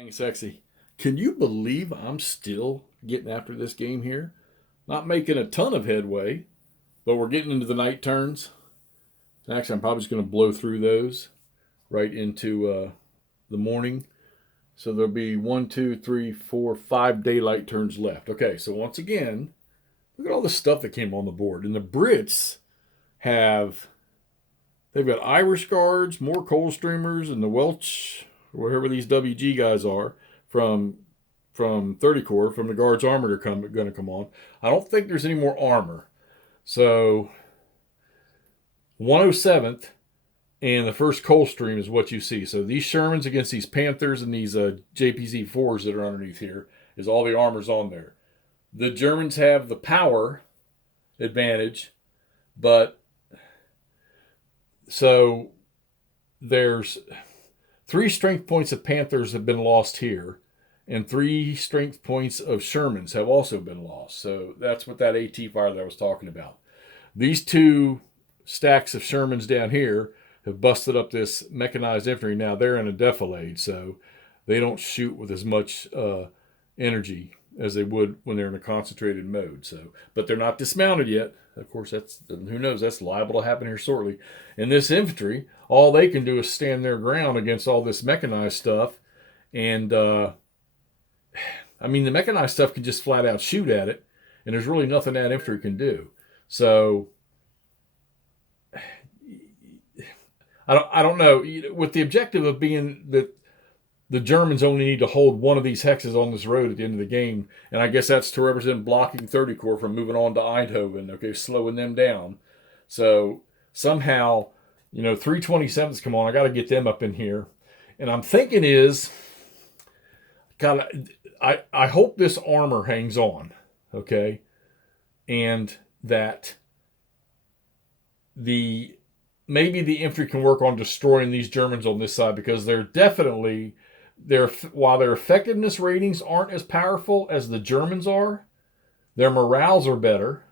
Dang sexy. Can you believe I'm still getting after this game here? Not making a ton of headway, but we're getting into the night turns. Actually, I'm probably just going to blow through those right into the morning. So there'll be 5 daylight turns left. Okay, so once again, look at all the stuff that came on the board. And the Brits have, they've got Irish Guards, more Coldstreamers, and the Welsh, wherever these WG guys are, from 30 Corps, from the Guards Armored are going to come on. I don't think there's any more armor. So 107th and the first Coldstream is what you see. So these Shermans against these Panthers and these JPZ-4s that are underneath here is all the armor's on there. The Germans have the power advantage, but so there's 3 strength points of Panthers have been lost here, and 3 strength points of Shermans have also been lost. So that's what that AT fire that I was talking about. These 2 stacks of Shermans down here have busted up this mechanized infantry. Now they're in a defilade, so they don't shoot with as much energy as they would when they're in a concentrated mode. So, but they're not dismounted yet. Of course, that's, who knows, that's liable to happen here shortly. And this infantry, all they can do is stand their ground against all this mechanized stuff. And I mean, the mechanized stuff can just flat out shoot at it, and there's really nothing that infantry can do. So I don't know. With the objective of being that the Germans only need to hold one of these hexes on this road at the end of the game, and I guess that's to represent blocking 30 Corps from moving on to Eindhoven, okay, slowing them down. So somehow, 327s come on. I got to get them up in here. And I'm thinking is, God, I hope this armor hangs on, okay, and that maybe the infantry can work on destroying these Germans on this side, because they're definitely, while their effectiveness ratings aren't as powerful as the Germans are, their morales are better,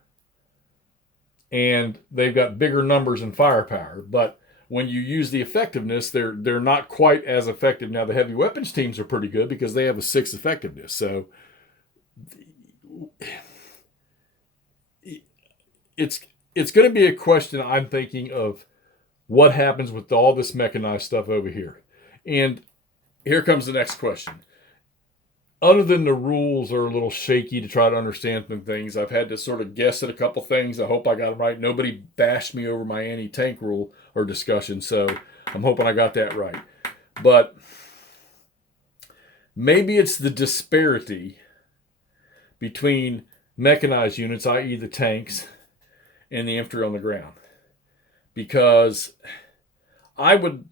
and they've got bigger numbers and firepower. But when you use the effectiveness, they're not quite as effective. Now the heavy weapons teams are pretty good because they have a 6 effectiveness. So it's going to be a question, I'm thinking, of what happens with all this mechanized stuff over here. And here comes the next question. Other than the rules are a little shaky to try to understand some things, I've had to sort of guess at a couple things. I hope I got them right. Nobody bashed me over my anti-tank rule or discussion, so I'm hoping I got that right. But maybe it's the disparity between mechanized units, i.e. the tanks, and the infantry on the ground. Because I would,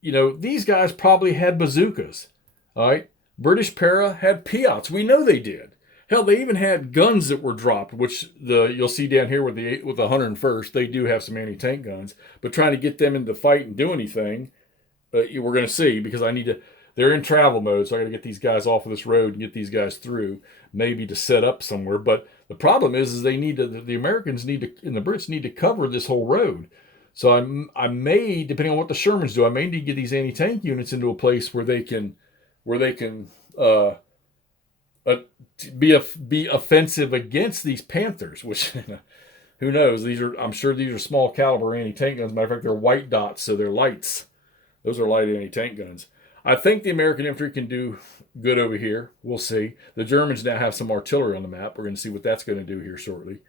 these guys probably had bazookas, all right? British para had Piats. We know they did. Hell, they even had guns that were dropped, which you'll see down here with the 101st. They do have some anti-tank guns, but trying to get them into the fight and do anything, we're going to see, because they're in travel mode, so I got to get these guys off of this road and get these guys through, maybe to set up somewhere. But the problem is the Americans and the Brits need to cover this whole road. So I may, depending on what the Shermans do, I may need to get these anti-tank units into a place where they can be offensive against these Panthers. Which, who knows? I'm sure these are small caliber anti-tank guns. Matter of fact, they're white dots, so they're lights. Those are light anti-tank guns. I think the American infantry can do good over here. We'll see. The Germans now have some artillery on the map. We're going to see what that's going to do here shortly.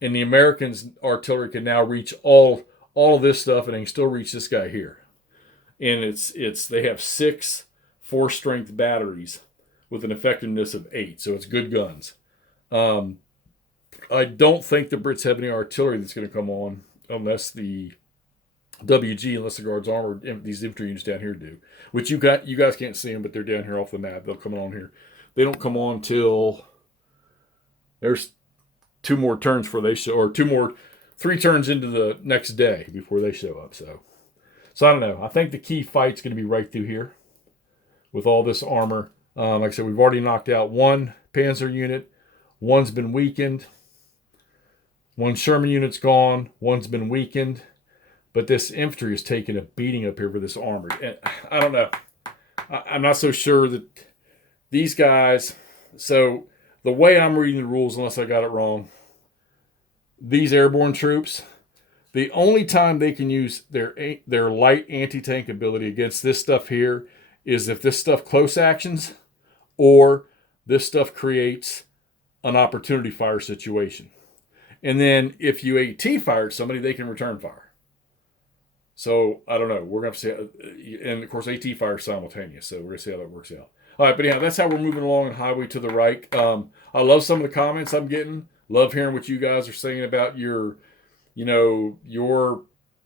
And the Americans' artillery can now reach all of this stuff, and they can still reach this guy here. And they have 6 4-strength batteries with an effectiveness of 8, so it's good guns. I don't think the Brits have any artillery that's going to come on unless the the Guards Armored, these infantry units down here do. Which you guys can't see them, but they're down here off the map. They'll come on here. They don't come on till there's 2 more turns before they show, or 3 turns into the next day before they show up. So I don't know. I think the key fight's going to be right through here with all this armor. Like I said, we've already knocked out 1 Panzer unit. 1's been weakened. 1 Sherman unit's gone. 1's been weakened. But this infantry is taking a beating up here for this armor. And I don't know. I'm not so sure that these guys. So the way I'm reading the rules, unless I got it wrong, these airborne troops, the only time they can use their light anti-tank ability against this stuff here is if this stuff close actions or this stuff creates an opportunity fire situation. And then if you AT fire somebody, they can return fire. So I don't know. We're going to see, and of course AT fire is simultaneous. So we're going to see how that works out. All right, but yeah, that's how we're moving along on Highway to the Reich. I love some of the comments I'm getting. Love hearing what you guys are saying about your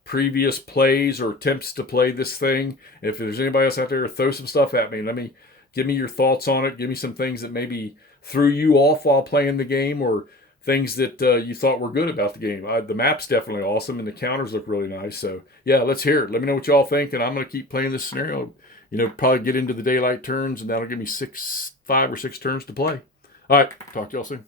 previous plays or attempts to play this thing. If there's anybody else out there, throw some stuff at me. Give me your thoughts on it. Give me some things that maybe threw you off while playing the game, or things that you thought were good about the game. The map's definitely awesome, and the counters look really nice. So yeah, let's hear it. Let me know what y'all think, and I'm going to keep playing this scenario. Probably get into the daylight turns, and that'll give me 5 or 6 turns to play. All right, talk to y'all soon.